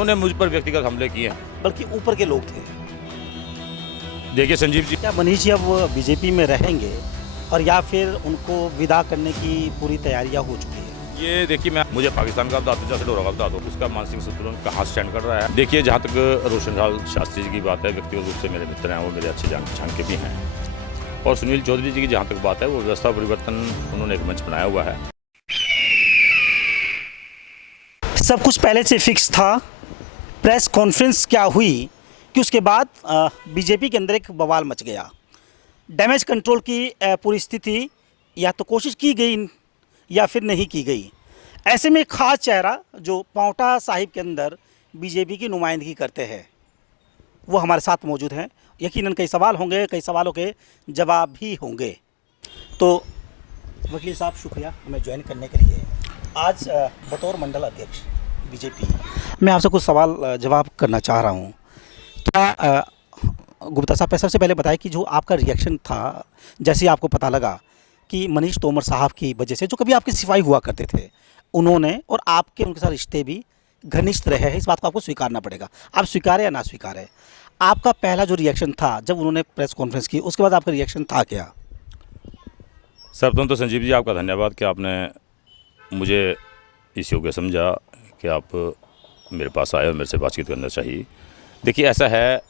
उन्होंने मुझ पर व्यक्तिगत हमले किए हैं। बल्कि ऊपर के लोग थे। देखिए संजीव जी, क्या मनीष जी अब बीजेपी में रहेंगे और या फिर उनको विदा करने की पूरी तैयारियां हो चुकी है? ये देखिए, मुझे पाकिस्तान का बता दो, जैसे डोरा का बता दो, उसका मानसिक संतुलन कहाँ स्टैंड कर रहा है। देखिए, जहाँ तक रोशनलाल शास्त्री जी की बात है, व्यक्तिगत रूप से मेरे मित्र हैं, वो मेरे अच्छे जान पहचान के भी हैं। और सुनील चौधरी जी की जहाँ तक बात है, वो व्यवस्था परिवर्तन उन्होंने एक मंच बनाया हुआ है। सब कुछ पहले से फिक्स था। प्रेस कॉन्फ्रेंस क्या हुई कि उसके बाद बीजेपी के अंदर एक बवाल मच गया। डैमेज कंट्रोल की पूरी स्थिति या तो कोशिश की गई या फिर नहीं की गई। ऐसे में एक खास चेहरा जो पांवटा साहिब के अंदर बीजेपी की नुमाइंदगी करते हैं, वो हमारे साथ मौजूद हैं। यकीनन कई सवाल होंगे, कई सवालों के जवाब भी होंगे। तो वकील साहब, शुक्रिया हमें ज्वाइन करने के लिए। आज बतौर मंडल अध्यक्ष बीजेपी, मैं आपसे कुछ सवाल जवाब करना चाह रहा हूँ। क्या गुप्ता साहब, सबसे पहले बताएं कि जो आपका रिएक्शन था जैसे आपको पता लगा कि मनीष तोमर साहब की वजह से, जो कभी आपके सिपाही हुआ करते थे, उन्होंने और आपके उनके साथ रिश्ते भी घनिष्ठ रहे हैं, इस बात को आपको स्वीकारना पड़ेगा। आप स्वीकारें या ना स्वीकारें, आपका पहला जो रिएक्शन था जब उन्होंने प्रेस कॉन्फ्रेंस की, उसके बाद आपका रिएक्शन था क्या? सर्वप्रथम तो संजीव जी, आपका धन्यवाद कि आपने मुझे इस योग्य समझा कि आप मेरे पास आए और मेरे से बातचीत करना चाहिए। देखिए, ऐसा है,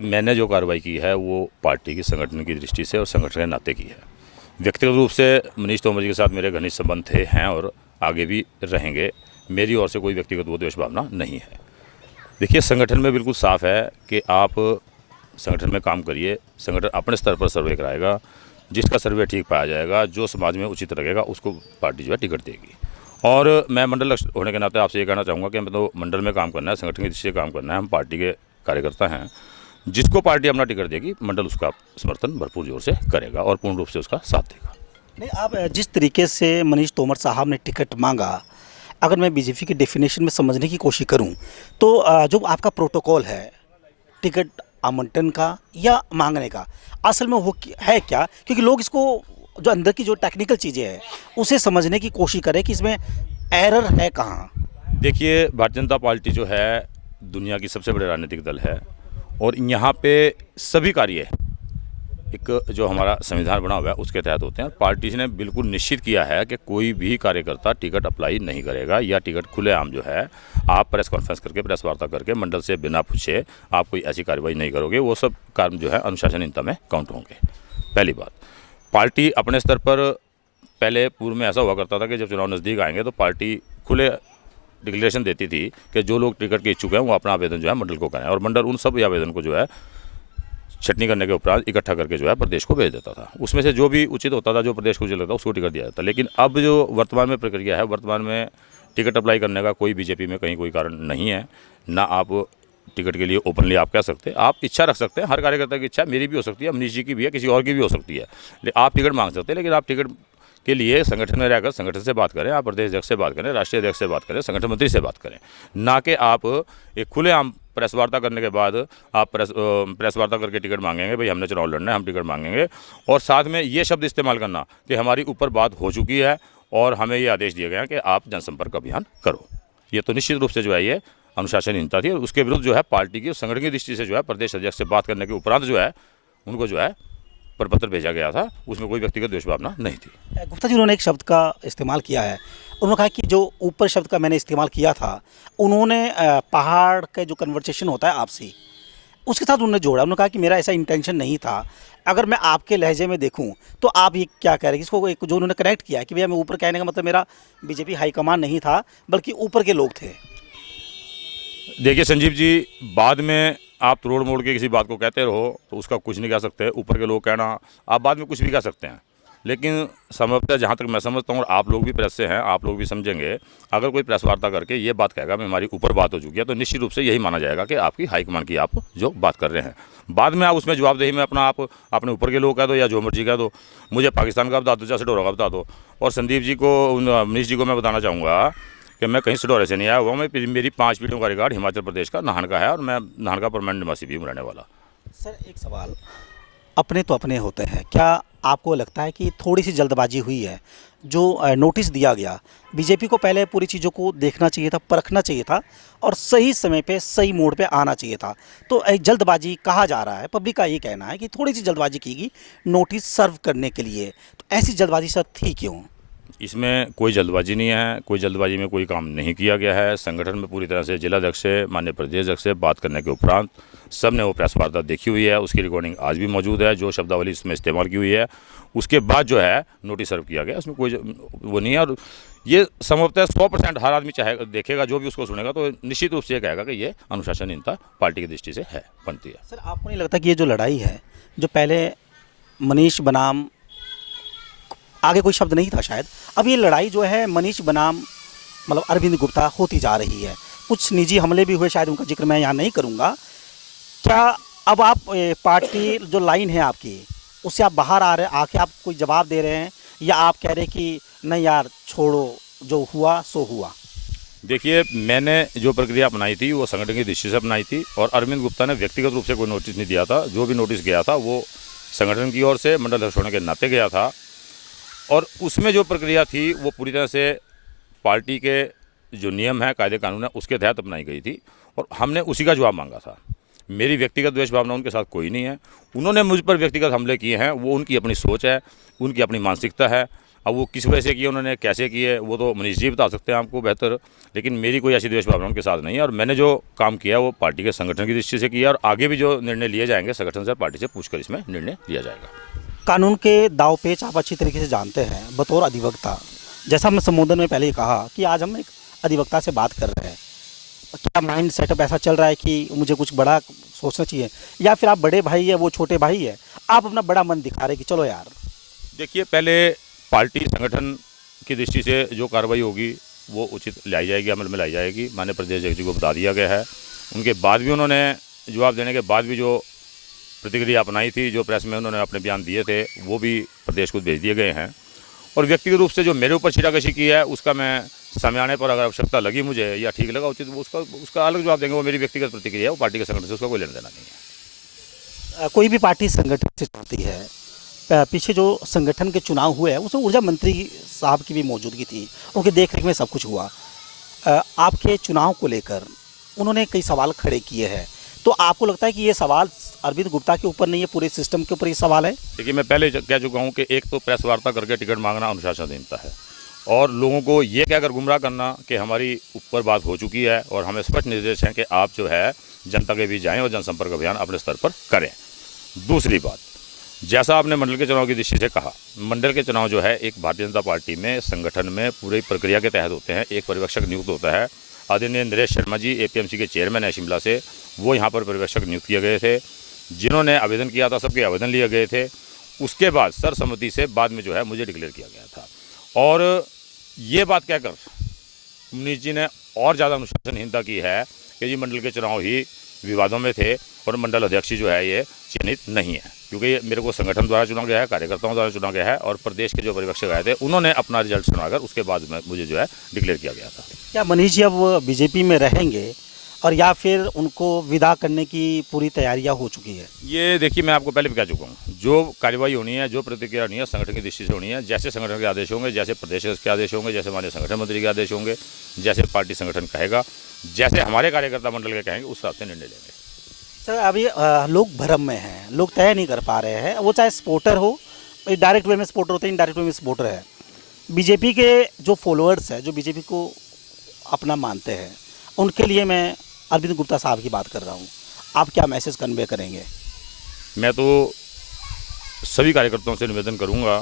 मैंने जो कार्रवाई की है वो पार्टी की संगठन की दृष्टि से और संगठन के नाते की है। व्यक्तिगत रूप से मनीष तोमर जी के साथ मेरे घनिष्ठ संबंध थे, हैं और आगे भी रहेंगे। मेरी ओर से कोई व्यक्तिगत वो द्वेष भावना नहीं है। देखिए, संगठन में बिल्कुल साफ है कि आप संगठन में काम करिए, संगठन अपने स्तर पर सर्वे कराएगा, जिसका सर्वे ठीक पाया जाएगा, जो समाज में उचित लगेगा, उसको पार्टी जो है टिकट देगी। और मैं मंडल होने के नाते आपसे ये कहना चाहूँगा कि हमें तो मंडल में काम करना है, संगठन की दृष्टि से काम करना है। हम पार्टी के कार्यकर्ता हैं, जिसको पार्टी अपना टिकट देगी, मंडल उसका समर्थन भरपूर जोर से करेगा और पूर्ण रूप से उसका साथ देगा। नहीं, आप जिस तरीके से मनीष तोमर साहब ने टिकट मांगा, अगर मैं बीजेपी की डेफिनेशन में समझने की कोशिश करूं, तो जो आपका प्रोटोकॉल है टिकट आवंटन का या मांगने का, असल में वो है क्या? क्योंकि लोग इसको, जो अंदर की जो टेक्निकल चीज़ें हैं, उसे समझने की कोशिश करें कि इसमें एरर है कहाँ। देखिए, भारतीय जनता पार्टी जो है दुनिया की सबसे बड़े राजनीतिक दल है और यहाँ पे सभी कार्य एक जो हमारा संविधान बना हुआ है उसके तहत होते हैं। पार्टी ने बिल्कुल निश्चित किया है कि कोई भी कार्यकर्ता टिकट अप्लाई नहीं करेगा या टिकट खुलेआम जो है आप प्रेस कॉन्फ्रेंस करके, प्रेस वार्ता करके, मंडल से बिना पूछे आप कोई ऐसी कार्रवाई नहीं करोगे। वो सब काम जो है अनुशासनहीनता में काउंट होंगे। पहली बात, पार्टी अपने स्तर पर पहले पूर्व में ऐसा हुआ करता था कि जब चुनाव नज़दीक आएंगे तो पार्टी खुले डिक्लेरेशन देती थी कि जो लोग टिकट के इच्छुक हैं वो अपना आवेदन जो है मंडल को करें, और मंडल उन सब आवेदन को जो है छटनी करने के उपरांत इकट्ठा करके जो है प्रदेश को भेज देता था। उसमें से जो भी उचित होता था, जो प्रदेश को उचित लगता था, उसको टिकट दिया जाता। लेकिन अब जो वर्तमान में प्रक्रिया है, वर्तमान में टिकट अप्लाई करने का कोई बीजेपी में कहीं कोई कारण नहीं है। ना आप टिकट के लिए ओपनली आप कह सकते हैं, आप इच्छा रख सकते हैं। हर कार्यकर्ता की इच्छा, मेरी भी हो सकती है, मनीष जी की भी है, किसी और की भी हो सकती है। आप टिकट मांग सकते हैं, लेकिन आप टिकट के लिए संगठन में रहकर संगठन से बात करें, आप प्रदेश अध्यक्ष से बात करें, राष्ट्रीय अध्यक्ष से बात करें, संगठन मंत्री से बात करें, ना कि आप एक खुलेआम प्रेस वार्ता करने के बाद आप प्रेस वार्ता करके टिकट मांगेंगे, भाई हमने चुनाव लड़ना है, हम टिकट मांगेंगे, और साथ में ये शब्द इस्तेमाल करना कि हमारी ऊपर बात हो चुकी है और हमें ये आदेश दिए गए हैं कि आप जनसंपर्क अभियान करो। ये तो निश्चित रूप से जो है ये अनुशासनहीनता थी और उसके विरुद्ध जो है पार्टी की संगठन की दृष्टि से जो है प्रदेश अध्यक्ष से बात करने के उपरांत जो है उनको जो है प्रपत्र भेजा गया था। उसमें कोई व्यक्तिगत द्वेष भावना नहीं थी। गुप्ता जी, उन्होंने एक शब्द का इस्तेमाल किया है। उन्होंने कहा कि जो ऊपर शब्द का मैंने इस्तेमाल किया था, उन्होंने पहाड़ का जो कन्वर्सेशन होता है आपसी, उसके साथ उन्होंने जोड़ा। उन्होंने कहा कि मेरा ऐसा इंटेंशन नहीं था। अगर मैं आपके लहजे में देखूं तो आप ये क्या कह रहे हैं? इसको एक जो उन्होंने कनेक्ट किया है कि भैया मैं ऊपर कहने का मतलब मेरा बीजेपी हाईकमान नहीं था, बल्कि ऊपर के लोग थे। देखिए संजीव जी, बाद में आप तोड़ मोड़ के किसी बात को कहते रहो तो उसका कुछ नहीं कह सकते। ऊपर के लोग कहना, आप बाद में कुछ भी कह सकते हैं, लेकिन संभवतः जहाँ तक मैं समझता हूँ, और आप लोग भी प्रेस से हैं, आप लोग भी समझेंगे, अगर कोई प्रेस वार्ता करके ये बात कहेगा मैं हमारी ऊपर बात हो चुकी है, तो निश्चित रूप से यही माना जाएगा कि आपकी हाईकमान की आप जो बात कर रहे हैं। बाद में आप उसमें जवाबदेही में आप अपने ऊपर के लोग कह दो या जो मर्जी कह दो। मुझे पाकिस्तान का बता दो, जैसे डोरा का बता दो। और संदीप जी को, मनीष जी को मैं बताना चाहूँगा कि मैं कहीं सडौरे से नहीं आया हुआ। मेरी 5 पीढ़ियों का रिकॉर्ड हिमाचल प्रदेश का नाहन का है और मैं नाहन का परमानेंट निवासी भी हूँ, रहने वाला। सर, एक सवाल, अपने तो अपने होते हैं, क्या आपको लगता है कि थोड़ी सी जल्दबाजी हुई है? जो नोटिस दिया गया, बीजेपी को पहले पूरी चीज़ों को देखना चाहिए था, परखना चाहिए था और सही समय पे सही मोड़ पे आना चाहिए था। तो एक जल्दबाजी कहा जा रहा है, पब्लिक का ये कहना है कि थोड़ी सी जल्दबाजी की गई नोटिस सर्व करने के लिए। तो ऐसी जल्दबाजी सर थी क्यों? इसमें कोई जल्दबाजी नहीं है, कोई जल्दबाजी में कोई काम नहीं किया गया है। संगठन में पूरी तरह से जिलाध्यक्ष से माननीय प्रदेश अध्यक्ष से बात करने के उपरांत सब ने वो प्रेस वार्ता देखी हुई है, उसकी रिकॉर्डिंग आज भी मौजूद है। जो शब्दावली इसमें इस्तेमाल की हुई है उसके बाद जो है नोटिस सर्व किया गया, उसमें कोई वो नहीं है। और ये संभवतः 100% हर आदमी चाहे देखेगा, जो भी उसको सुनेगा तो निश्चित रूप से ये कहेगा कि ये अनुशासनहीनता पार्टी की दृष्टि से है, बनती है। सर आपको नहीं लगता कि ये जो लड़ाई है, जो पहले मनीष बनाम, आगे कोई शब्द नहीं था शायद, अब ये लड़ाई जो है मनीष बनाम मतलब अरविंद गुप्ता होती जा रही है। कुछ निजी हमले भी हुए, शायद उनका जिक्र मैं यहाँ नहीं करूँगा। क्या अब आप पार्टी जो लाइन है आपकी, उससे आप बाहर आ रहे, आके आप कोई जवाब दे रहे हैं, या आप कह रहे हैं कि नहीं यार छोड़ो, जो हुआ सो हुआ? देखिए, मैंने जो प्रक्रिया अपनाई थी वो संगठन की दृष्टि से अपनाई थी और अरविंद गुप्ता ने व्यक्तिगत रूप से कोई नोटिस नहीं दिया था। जो भी नोटिस गया था वो संगठन की ओर से मंडल अध्यक्ष होने के नाते गया था और उसमें जो प्रक्रिया थी वो पूरी तरह से पार्टी के जो नियम है, कायदे कानून है, उसके तहत अपनाई गई थी और हमने उसी का जवाब मांगा था। मेरी व्यक्तिगत द्वेष भावना उनके साथ कोई नहीं है। उन्होंने मुझ पर व्यक्तिगत हमले किए हैं, वो उनकी अपनी सोच है, उनकी अपनी मानसिकता है। अब वो किस वजह से किए, उन्होंने कैसे किए, वो तो मनीष जी बता सकते हैं आपको बेहतर, लेकिन मेरी कोई ऐसी द्वेष भावना उनके साथ नहीं है। और मैंने जो काम किया वो पार्टी के संगठन की दृष्टि से किया और आगे भी जो निर्णय लिए जाएंगे संगठन से, पार्टी से पूछकर इसमें निर्णय लिया जाएगा। कानून के दाव पेच आप अच्छी तरीके से जानते हैं बतौर अधिवक्ता। जैसा हमने संबोधन में पहले ही कहा कि आज हम एक अधिवक्ता से बात कर रहे हैं। क्या माइंड सेटअप ऐसा चल रहा है कि मुझे कुछ बड़ा सोचना चाहिए, या फिर आप बड़े भाई है वो छोटे भाई है, आप अपना बड़ा मन दिखा रहे हैं कि चलो यार? देखिए, पहले पार्टी संगठन की दृष्टि से जो कार्रवाई होगी वो उचित लाई जाएगी, अमल में लाई जाएगी। माननीय प्रदेश अध्यक्ष जी को बता दिया गया है। उनके बाद भी उन्होंने जवाब देने के बाद भी जो प्रतिक्रिया अपनाई थी, जो प्रेस में उन्होंने अपने बयान दिए थे, वो भी प्रदेश को भेज दिए गए हैं। और व्यक्तिगत रूप से जो मेरे ऊपर छीटाकशी की है उसका मैं समय आने पर अगर आवश्यकता लगी मुझे या ठीक लगा उचित, वो उसका अलग जवाब देंगे। वो मेरी व्यक्तिगत प्रतिक्रिया है, वो पार्टी के संगठन से उसका कोई लेना देना नहीं है। कोई भी पार्टी संगठन से चलती है। पीछे जो संगठन के चुनाव हुए हैं उसमें ऊर्जा मंत्री साहब की भी मौजूदगी थी, उनके देख रेख में सब कुछ हुआ। आपके चुनाव को लेकर उन्होंने कई सवाल खड़े किए हैं, तो आपको लगता है कि ये सवाल अरविंद गुप्ता के ऊपर नहीं है, पूरे सिस्टम के ऊपर ये सवाल है? देखिए, मैं पहले कह चुका हूँ कि एक तो प्रेस वार्ता करके टिकट मांगना अनुशासनहीनता है और लोगों को ये कहकर गुमराह करना कि हमारी ऊपर बात हो चुकी है और हमें स्पष्ट निर्देश हैं कि आप जो है जनता के बीच जाएं और जनसंपर्क अभियान अपने स्तर पर करें। दूसरी बात, जैसा आपने मंडल के चुनाव की दृष्टि से कहा, मंडल के चुनाव जो है एक भारतीय जनता पार्टी में संगठन में पूरी प्रक्रिया के तहत होते हैं। एक पर्यवेक्षक नियुक्त होता है, आदरणीय नरेश शर्मा जी एपीएमसी के चेयरमैन है शिमला से, वो यहाँ पर पर्यवेक्षक नियुक्त किए गए थे। जिन्होंने आवेदन किया था सबके आवेदन लिए गए थे। उसके बाद सर्वसम्मति से बाद में जो है मुझे डिक्लेयर किया गया था। और ये बात कहकर मनीष जी ने और ज़्यादा अनुशासनहीनता की है कि जी मंडल के चुनाव ही विवादों में थे और मंडल अध्यक्ष जो है ये चयनित नहीं है, क्योंकि ये मेरे को संगठन द्वारा चुना गया है, कार्यकर्ताओं द्वारा चुना गया है और प्रदेश के जो पर्यवेक्षक आए थे उन्होंने अपना रिजल्ट सुनाकर उसके बाद में मुझे जो है डिक्लेयर किया गया था। क्या मनीष जी अब बीजेपी में रहेंगे और या फिर उनको विदा करने की पूरी तैयारियां हो चुकी है? ये देखिए, मैं आपको पहले भी कह चुका हूँ, जो कार्रवाई होनी है, जो प्रतिक्रिया होनी है संगठन की दृष्टि से होनी है। जैसे संगठन के आदेश होंगे, जैसे प्रदेश के आदेश होंगे, जैसे हमारे संगठन मंत्री के आदेश होंगे, जैसे पार्टी संगठन कहेगा, जैसे हमारे कार्यकर्ता मंडल के कहेंगे, उस हिसाब से निर्णय लेंगे। सर अभी लोग भ्रम में हैं, लोग तय नहीं कर पा रहे हैं, वो चाहे सपोर्टर हो, डायरेक्ट वे में सपोर्टर होते हैं, इनडायरेक्ट वे में सपोर्टर है। बीजेपी के जो फॉलोअर्स हैं, जो बीजेपी को अपना मानते हैं, उनके लिए मैं अरविंद गुप्ता साहब की बात कर रहा हूँ। आप क्या मैसेज कन्वे करेंगे? मैं तो सभी कार्यकर्ताओं से निवेदन करूंगा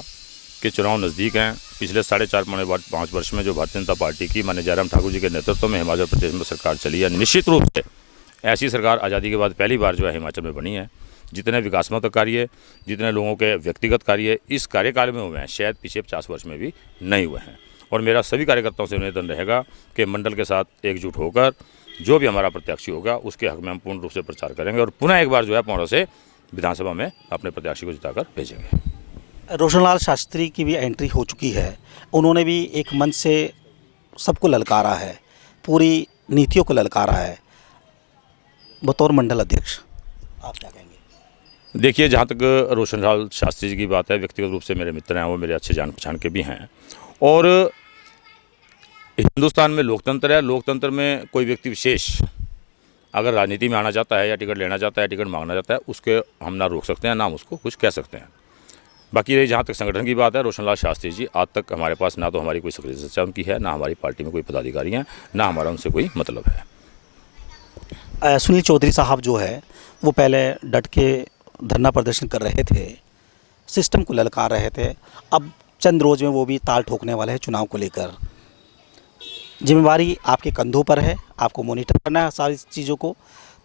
कि चुनाव नज़दीक हैं। पिछले 4.5-5 वर्ष में जो भारतीय जनता पार्टी की माननीय जयराम ठाकुर जी के नेतृत्व में हिमाचल प्रदेश में सरकार चली है, निश्चित रूप से ऐसी सरकार आज़ादी के बाद पहली बार जो है हिमाचल में बनी है। जितने विकासात्मक कार्य, जितने लोगों के व्यक्तिगत कार्य इस कार्यकाल में हुए हैं, शायद पिछले 50 वर्ष में भी नहीं हुए हैं। और मेरा सभी कार्यकर्ताओं से निवेदन रहेगा कि मंडल के साथ एकजुट होकर जो भी हमारा प्रत्याशी होगा उसके हक में हम पूर्ण रूप से प्रचार करेंगे और पुनः एक बार जो है पौड़ा से विधानसभा में अपने प्रत्याशी को जिताकर भेजेंगे। रोशनलाल शास्त्री की भी एंट्री हो चुकी है, उन्होंने भी एक मंच से सबको ललकारा है, पूरी नीतियों को ललकारा है। बतौर मंडल अध्यक्ष आप क्या कहेंगे? देखिए, जहाँ तक रोशनलाल शास्त्री जी की बात है, व्यक्तिगत रूप से मेरे मित्र हैं, वो मेरे अच्छे जान पहचान के भी हैं और हिंदुस्तान में लोकतंत्र है, लोकतंत्र में कोई व्यक्ति विशेष अगर राजनीति में आना चाहता है या टिकट लेना चाहता है, टिकट मांगना चाहता है, उसके हम ना रोक सकते हैं, ना हम उसको कुछ कह सकते हैं। बाकी रही जहाँ तक संगठन की बात है, रोशनलाल शास्त्री जी आज तक हमारे पास ना तो हमारी कोई सक्रिय सदस्यता उनकी है, ना हमारी पार्टी में कोई पदाधिकारी हैं, ना हमारा उनसे कोई मतलब है। सुनील चौधरी साहब जो है वो पहले डट के धरना प्रदर्शन कर रहे थे, सिस्टम को ललकार रहे थे। अब चंद रोज़ में वो भी ताल ठोकने वाले हैं चुनाव को लेकर। जिम्मेवारी आपके कंधों पर है, आपको मॉनिटर करना है सारी चीज़ों को।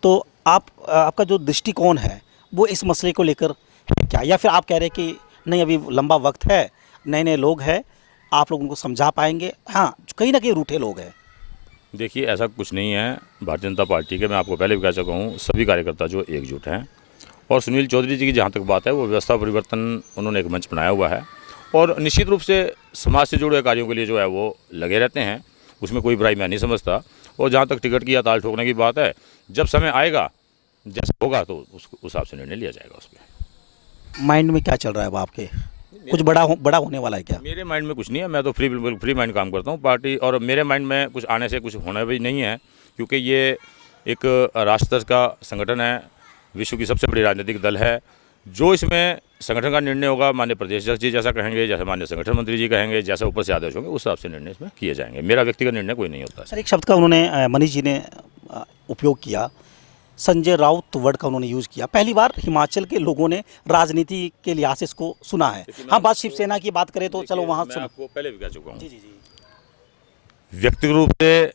तो आपका जो दृष्टिकोण है वो इस मसले को लेकर है क्या, या फिर आप कह रहे हैं कि नहीं अभी लंबा वक्त है, नए नए लोग हैं, आप लोग उनको समझा पाएंगे? हाँ, कहीं ना कहीं रूठे लोग हैं। देखिए ऐसा कुछ नहीं है। भारतीय जनता पार्टी के मैं आपको पहले भी कह चुका हूँ, सभी कार्यकर्ता जो एकजुट हैं। और सुनील चौधरी जी की जहाँ तक बात है, वो व्यवस्था परिवर्तन उन्होंने एक मंच बनाया हुआ है और निश्चित रूप से समाज से जुड़े कार्यों के लिए जो है वो लगे रहते हैं, उसमें कोई बुराई मैं नहीं समझता। और जहाँ तक टिकट की या ताल ठोकने की बात है, जब समय आएगा जैसा होगा तो उस हिसाब से निर्णय लिया जाएगा उस पर। माइंड में क्या चल रहा है अब आपके? कुछ बड़ा होने वाला है क्या? मेरे माइंड में कुछ नहीं है, मैं तो बिल्कुल फ्री माइंड काम करता हूँ पार्टी, और मेरे माइंड में कुछ आने से कुछ होना भी नहीं है, क्योंकि ये एक राष्ट्र स्तर का संगठन है, विश्व की सबसे बड़ी राजनीतिक दल है। जो इसमें संगठन का निर्णय होगा, माननीय प्रदेश अध्यक्ष जी जैसा कहेंगे, जैसे माननीय संगठन मंत्री जी कहेंगे, जैसे ऊपर से आदेश होंगे, उस हिसाब से निर्णय इसमें किए जाएंगे। मेरा व्यक्तिगत निर्णय कोई नहीं होता है। सर, एक शब्द का उन्होंने मनीष जी ने उपयोग किया, संजय राउत वर्ड का उन्होंने यूज़ किया। पहली बार हिमाचल के लोगों ने राजनीति के लिहाज से इसको सुना है। हाँ, बात शिवसेना की बात करें तो चलो वहाँ मैं सुनो। आपको पहले भी कह चुका हूँ, जी जी जी। व्यक्तिगत रूप से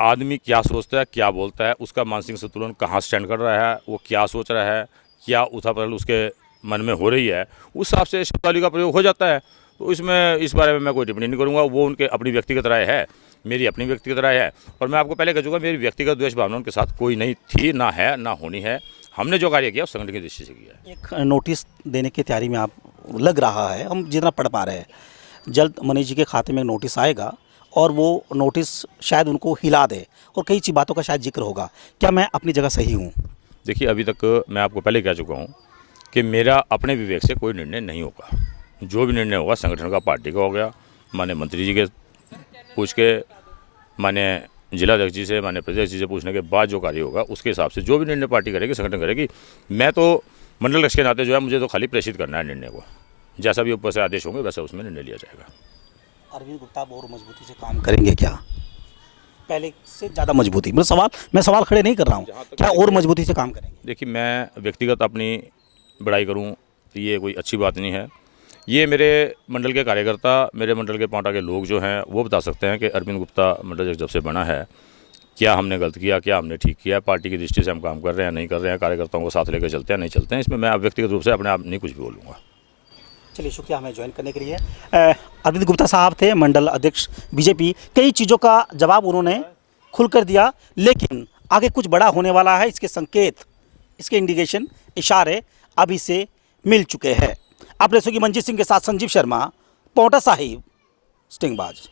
आदमी क्या सोचता है, क्या बोलता है, उसका मानसिक संतुलन कहाँ स्टैंड कर रहा है, वो क्या सोच रहा है, क्या उथल-पुथल उसके मन में हो रही है, उस हिसाब से शब्दावली का प्रयोग हो जाता है। तो इसमें इस बारे में मैं कोई टिप्पणी नहीं करूँगा। वो उनके अपनी व्यक्तिगत राय है, मेरी अपनी व्यक्तिगत राय है। और मैं आपको पहले कह चुका, मेरी व्यक्तिगत द्वेष भावना उनके साथ कोई नहीं थी, ना है, ना होनी है। हमने जो कार्य किया वो संगठन की दृष्टि से किया है। एक नोटिस देने की तैयारी में आप लग रहा है, हम जितना पढ़ पा रहे हैं, जल्द मनीष जी के खाते में एक नोटिस आएगा और वो नोटिस शायद उनको हिला दे और कई ची बातों का शायद जिक्र होगा। क्या मैं अपनी जगह सही हूँ? देखिए अभी तक मैं आपको पहले कह चुका हूँ कि मेरा अपने विवेक से कोई निर्णय नहीं होगा। जो भी निर्णय होगा संगठन का, पार्टी का हो गया, माननीय मंत्री जी के पूछ के, माननीय जिलाध्यक्ष जी से, माननीय प्रदेश जी से पूछने के बाद जो कार्य होगा उसके हिसाब से जो भी निर्णय पार्टी करेगी, संगठन करेगी। मैं तो मंडल अध्यक्ष के नाते जो है, मुझे तो खाली प्रेषित करना है निर्णय को। जैसा भी ऊपर से आदेश होंगे वैसा उसमें निर्णय लिया जाएगा। अरविंद गुप्ता अब और मजबूती से काम करेंगे क्या, पहले से ज़्यादा मजबूती? मैं सवाल खड़े नहीं कर रहा हूँ, क्या और मजबूती से काम करेंगे? देखिए मैं व्यक्तिगत अपनी बड़ाई करूं तो ये कोई अच्छी बात नहीं है। ये मेरे मंडल के कार्यकर्ता, मेरे मंडल के पांवटा के लोग जो हैं वो बता सकते हैं कि अरविंद गुप्ता मंडल अध्यक्ष जब से बना है, क्या हमने गलत किया, क्या हमने ठीक किया, पार्टी की दृष्टि से हम काम कर रहे हैं, नहीं कर रहे हैं, कार्यकर्ताओं को साथ लेकर चलते हैं, नहीं चलते हैं। इसमें मैं व्यक्तिगत रूप से अपने आप नहीं कुछ भी बोलूँगा। चलिए, शुक्रिया हमें ज्वाइन करने के लिए। अरविंद गुप्ता साहब थे मंडल अध्यक्ष बीजेपी। कई चीज़ों का जवाब उन्होंने खुलकर दिया, लेकिन आगे कुछ बड़ा होने वाला है, इसके संकेत, इसके इंडिकेशन, इशारे अभी से मिल चुके हैं। आप रेसो की मंजीत सिंह के साथ संजीव शर्मा, पांवटा साहिब, स्टिंगबाज।